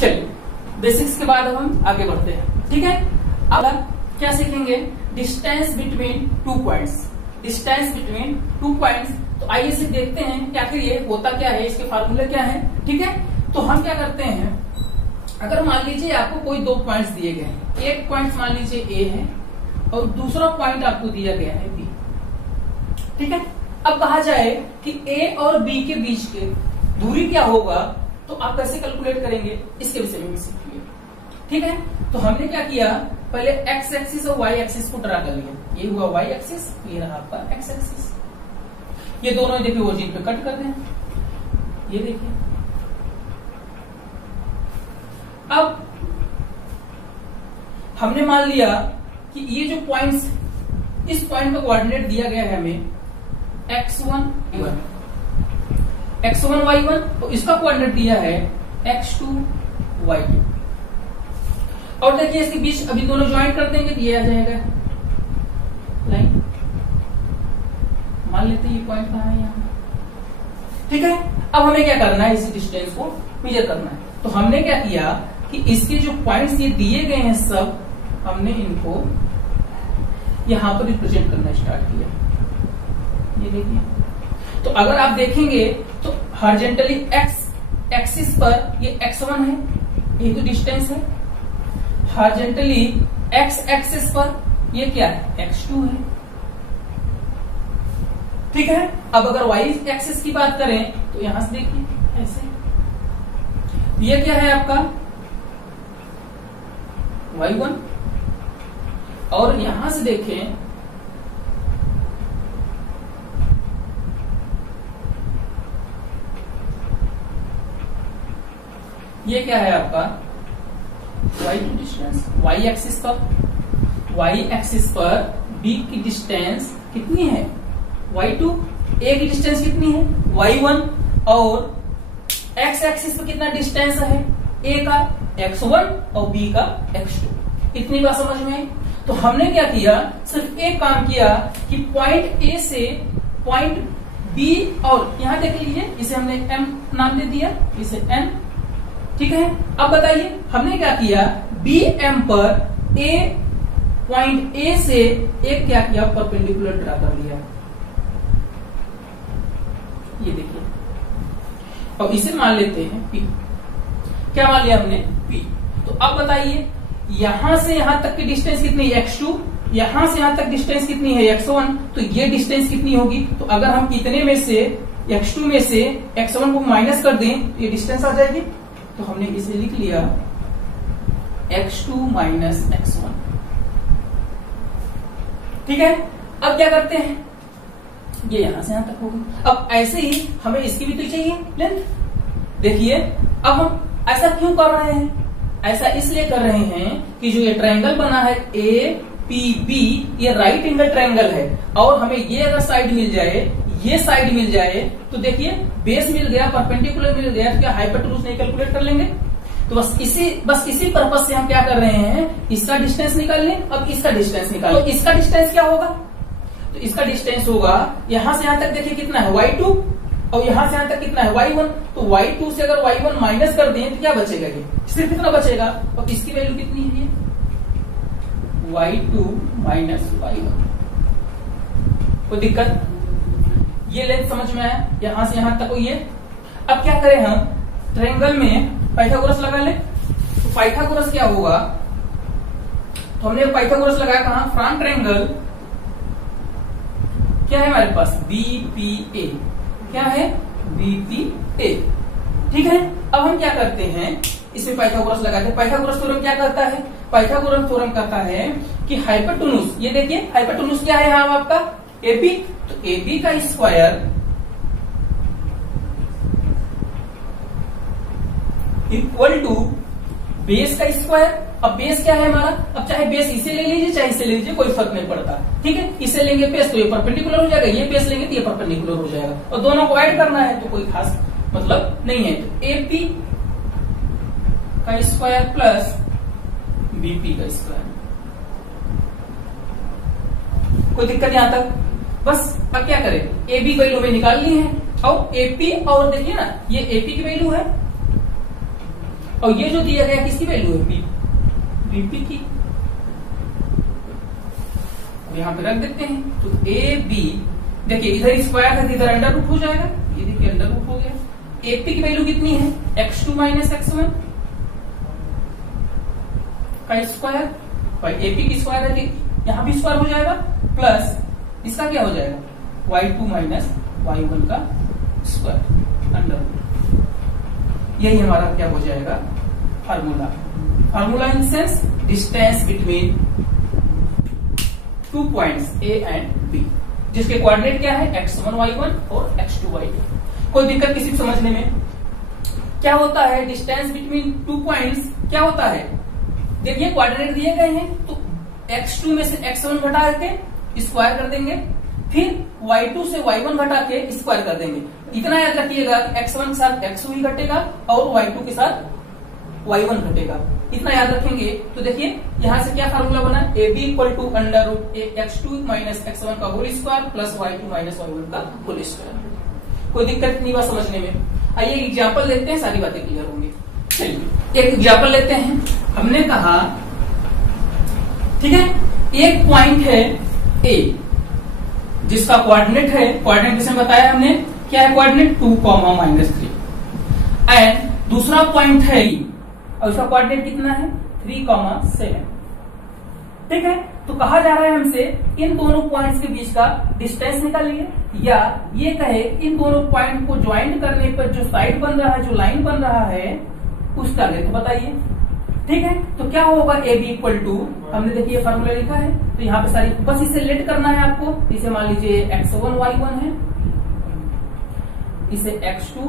चलिए बेसिक्स के बाद अब हम आगे बढ़ते हैं, ठीक है। अब क्या सीखेंगे, distance between two points. Distance between two points, तो आइए इसे देखते हैं कि आखिर ये होता क्या है, इसके फार्मूले क्या है, ठीक है। तो हम क्या करते हैं, अगर मान लीजिए आपको कोई दो पॉइंट्स दिए गए हैं, एक पॉइंट मान लीजिए ए है और दूसरा पॉइंट आपको दिया गया है बी, ठीक है। अब कहा जाए कि ए और बी के बीच के दूरी क्या होगा, तो आप कैसे कैलकुलेट करेंगे, इसके विषय में सीखिए, ठीक है। तो हमने क्या किया, पहले एक्स एक्सिस और वाई एक्सिस को ड्रा कर लिया। ये हुआ वाई एक्सिस, ये रहा आपका एक्स एक्सिस। ये दोनों देखिए ओरिजिन पे कट कर रहे हैं, ये देखिए। अब हमने मान लिया कि ये जो पॉइंट्स, इस पॉइंट का कोऑर्डिनेट दिया गया है हमें x1 x1 y1, तो इसका कोऑर्डिनेट दिया है x2 y2। और देखिए इसके बीच अभी दोनों ज्वाइन कर देंगे तो ये आ जाएगा लाइन। मान लेते हैं ये पॉइंट कहां है, यहाँ, ठीक है। अब हमें क्या करना है, इस डिस्टेंस को मेजर करना है। तो हमने क्या किया कि इसके जो पॉइंट्स ये दिए गए हैं सब, हमने इनको यहां पर रिप्रेजेंट करना स्टार्ट किया। ये देखिए, तो अगर आप देखेंगे तो हॉरिजॉन्टली एक्स एक्सिस पर ये x1 है, ये तो डिस्टेंस है। हॉरिजॉन्टली एक्स एक्सिस पर ये क्या है, x2 है, ठीक है। अब अगर y एक्सिस की बात करें तो यहां से देखिए ऐसे, ये क्या है आपका y1, और यहां से देखें ये क्या है आपका y2 डिस्टेंस। y एक्सिस पर b की डिस्टेंस कितनी है, y2। a की डिस्टेंस कितनी है, y1। और x एक्सिस पर कितना डिस्टेंस है, a का x1 और b का x2। इतनी बात समझ में आई। तो हमने क्या किया, सिर्फ एक काम किया कि पॉइंट ए से पॉइंट बी, और यहां देख लीजिए इसे हमने m नाम दे दिया, इसे n, ठीक है। अब बताइए हमने क्या किया, बी एम पर ए, पॉइंट ए से एक क्या किया, परपेंडिकुलर ड्रा कर लिया, ये देखिए। और इसे मान लेते हैं P। क्या मान लिया हमने, P। तो अब बताइए यहां से यहां तक की डिस्टेंस कितनी है, x2। यहां से यहां तक डिस्टेंस कितनी है, x1। तो ये डिस्टेंस कितनी होगी, तो अगर हम इतने में से x2 में से x1 को माइनस कर दें तो ये डिस्टेंस आ जाएगी। तो हमने इसे लिख लिया x2 माइनस x1, ठीक है। अब क्या करते हैं, ये यहां से यहां तक होगी। अब ऐसे ही हमें इसकी भी तो चाहिए लेंथ। देखिए अब हम ऐसा क्यों कर रहे हैं, ऐसा इसलिए कर रहे हैं कि जो ये ट्रायंगल बना है APB, ये राइट एंगल ट्रायंगल है, और हमें ये अगर साइड मिल जाए, ये साइड मिल जाए, तो देखिए बेस मिल गया, परपेंडिकुलर मिल गया, तो क्या हाइपोटेन्यूज नहीं कैलकुलेट कर लेंगे। तो बस इसी पर्पज से हम क्या कर रहे हैं, इसका डिस्टेंस निकाल लें। अब इसका डिस्टेंस निकाल, तो इसका डिस्टेंस क्या होगा, तो इसका डिस्टेंस होगा यहां से यहां तक देखिए कितना है y2, और यहां से यहां तक कितना है y1। तो y2 से अगर y1 माइनस कर दें तो क्या बचेगा, ये सिर्फ इतना बचेगा। और इसकी वैल्यू कितनी है, y2 माइनस y1। कोई दिक्कत, ये लेंथ समझ में आया, यहां से यहां तक ये। अब क्या करें हम, ट्रायंगल में पाइथागोरस लगा ले। तो पाइथागोरस क्या होगा, तो हमने पाइथागोरस लगाया कहां, फ्रंट ट्रायंगल क्या है हमारे पास, BPA। क्या है, BPA, ठीक है। अब हम क्या करते हैं, इसमें पाइथागोरस लगाते हैं। पाइथागोरस थ्योरम क्या करता है, पाइथागोरस थ्योरम कहता है कि हाइपोटेन्यूज, ये देखिए हाइपोटेन्यूज क्या है यहाँ आपका AB, तो AB का स्क्वायर इक्वल टू बेस का स्क्वायर। अब बेस क्या है हमारा, अब चाहे बेस इसे ले लीजिए चाहे इसे ले लीजिए, कोई फर्क नहीं पड़ता, ठीक है। इसे लेंगे बेस तो ये परपेंडिकुलर हो जाएगा, ये बेस लेंगे तो ये परपेंडिकुलर हो जाएगा, और दोनों को ऐड करना है तो कोई खास मतलब नहीं है। तो AP का स्क्वायर प्लस BP का स्क्वायर, कोई दिक्कत यहां तक। बस अब क्या करें, AB वैल्यू हमें निकालनी है, और AP, और देखिए ना ये AP की वैल्यू है, और ये जो दिया गया किसकी वैल्यू है, बी, बीपी की। यहां पे रख देते हैं, तो ए बी, देखिए इधर स्क्वायर है, इधर अंडर रूट हो जाएगा, ये देखिए अंडर रूट हो गया। एपी की वैल्यू कितनी है, x2 माइनस x1 का स्क्वायर, भाई एपी की स्क्वायर है कि यहां भी स्क्वायर हो जाएगा, प्लस इसका क्या हो जाएगा, y2 माइनस y1 का स्क्वायर अंडर रूट। यही हमारा क्या हो जाएगा formula. Formula in sense distance between 2 points A and B, जिसके कोऑर्डिनेट क्या है, x1 y1 और x2 y2। कोई दिक्कत किसी को समझने में? क्या होता है डिस्टेंस बिटवीन 2 पॉइंट्स, क्या होता है, देखिए कोऑर्डिनेट दिए गए हैं, तो x2 में से x1 घटा के स्क्वायर कर देंगे, फिर y2 से y1 घटा के स्क्वायर कर देंगे। इतना याद रखिएगा कि x1 के साथ x2 ही घटेगा और y2 के साथ y1 घटेगा, इतना याद रखेंगे। तो देखिए यहां से क्या फार्मूला बना, A B equal to under root x2 minus x1 का whole square plus y2 minus y1 का होल स्क्वायर। कोई दिक्कत नहीं हुआ समझने में? आइए एग्जाम्पल लेते हैं, सारी बातें क्लियर होंगी। चलिए एक एग्जाम्पल लेते हैं। हमने कहा ठीक है, एक पॉइंट है ए जिसका कोऑर्डिनेट है, कोऑर्डिनेट किसने बताया हमने, क्या है कोऑर्डिनेट 2, -3 एंड दूसरा पॉइंट है ई और उसका कोऑर्डिनेट कितना है 3, 7। ठीक है, तो कहा जा रहा है हमसे इन दोनों पॉइंट्स के बीच का डिस्टेंस निकालिए, या ये कहे इन दोनों पॉइंट को ज्वाइंट करने पर जो साइड बन रहा है, जो लाइन बन रहा है उसका लेंथ बताइए। ठीक है, तो क्या होगा ए बी इक्वल टू, हमने देखिए फार्मूला लिखा है, तो यहाँ पे सारी बस इसे लेट करना है आपको। इसे मान लीजिए x1 y1 है, इसे x2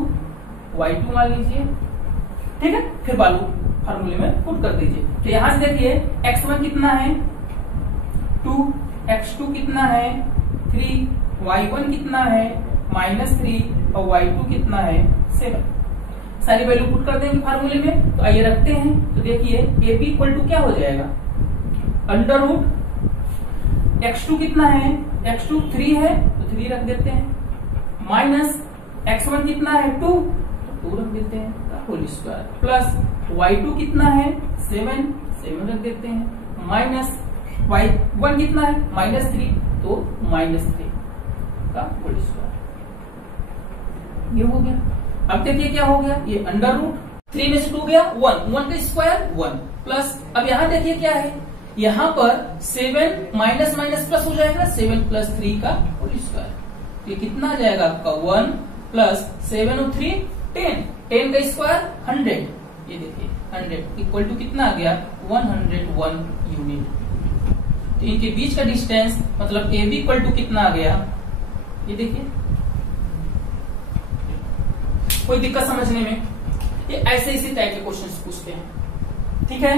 y2 मान लीजिए। ठीक है, फिर वैल्यू फार्मूले में पुट कर दीजिए। तो यहां से देखिए x1 कितना है 2, x2 कितना है 3, y1 कितना है -3 और y2 कितना है 7। सारी वैल्यू पुट कर देंगे फार्मूले में। तो आइए रखते हैं, तो देखिए ए बी इक्वल टू क्या हो जाएगा, अंडर रूट x2 कितना है, x2 3 है तो 3 रख देते हैं, माइनस x1 कितना है 2 तो 2 रख देते हैं होल स्क्वायर, प्लस y2 कितना है 7 रख देते हैं, माइनस y1 कितना है -3 तो -3 का होल स्क्वायर। ये हो गया। अब देखिए क्या हो गया, ये अंडर रूट 3 में से 2 गया 1 का स्क्वायर 1, प्लस अब यहां देखिए क्या है, यहां पर 7 माइनस माइनस प्लस हो जाएगा, 7 प्लस 3 का होल स्क्वायर। ये कितना आ जाएगा आपका 1 प्लस 7 और 3 10 का स्क्वायर 100। ये देखिए 100 इक्वल टू कितना आ गया 101 यूनिट। तो इनके बीच का डिस्टेंस मतलब ए बी इक्वल टू कितना आ गया, ये देखिए। कोई दिक्कत समझने में? ये ऐसे इसी टाइप के क्वेश्चंस पूछते हैं। ठीक है,